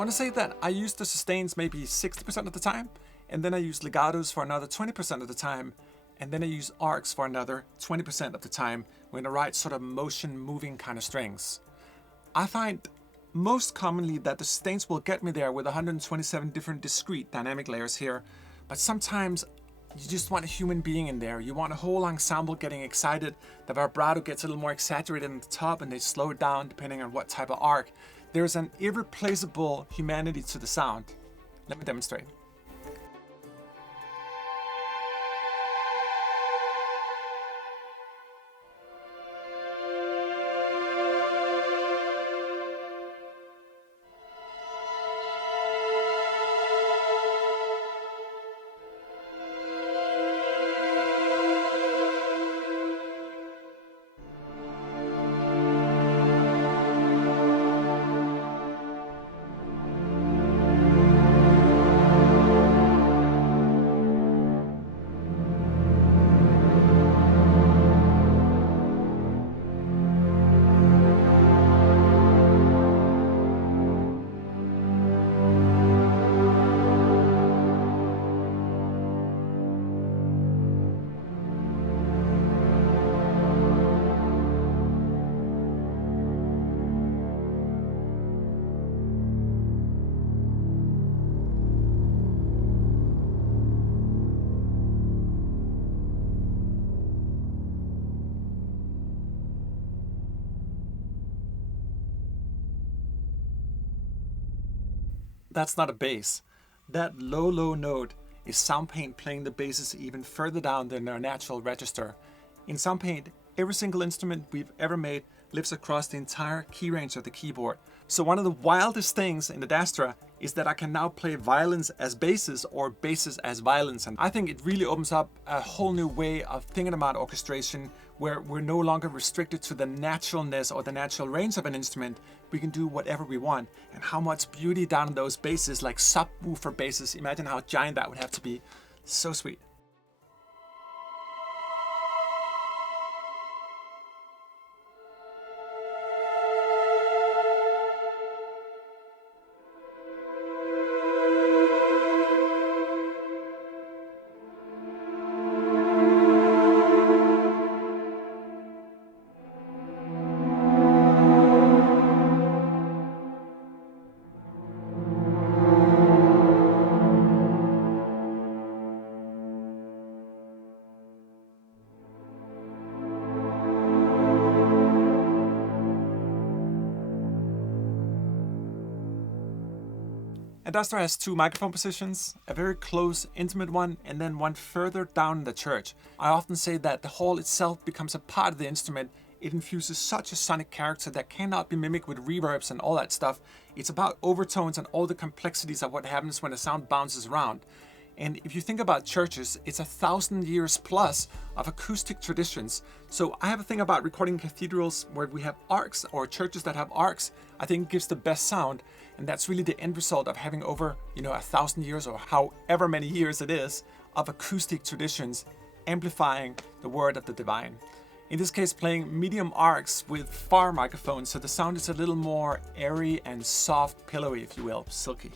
want to say that I use the sustains maybe 60% of the time, and then I use legatos for another 20% of the time, and then I use arcs for another 20% of the time when I write sort of motion moving kind of strings. I find most commonly that the sustains will get me there with 127 different discrete dynamic layers here, but sometimes you just want a human being in there. You want a whole ensemble getting excited. The vibrato gets a little more exaggerated at the top and they slow it down depending on what type of arc. There's an irreplaceable humanity to the sound. Let me demonstrate. That's not a bass. That low note is Soundpaint playing the basses even further down than their natural register. In Soundpaint, every single instrument we've ever made lives across the entire key range of the keyboard. So one of the wildest things in Adastra is that I can now play violins as basses or basses as violins. And I think it really opens up a whole new way of thinking about orchestration, where we're no longer restricted to the naturalness or the natural range of an instrument. We can do whatever we want. And how much beauty down in those basses, like subwoofer basses. Imagine how giant that would have to be. So sweet. Adastra has two microphone positions, a very close, intimate one, and then one further down in the church. I often say that the hall itself becomes a part of the instrument. It infuses such a sonic character that cannot be mimicked with reverbs and all that stuff. It's about overtones and all the complexities of what happens when a sound bounces around. And if you think about churches, it's 1,000 years plus of acoustic traditions. So I have a thing about recording cathedrals where we have arcs, or churches that have arcs. I think gives the best sound. And that's really the end result of having over, 1,000 years or however many years it is of acoustic traditions amplifying the word of the divine. In this case, playing medium arcs with far microphones, so the sound is a little more airy and soft, pillowy, if you will, silky.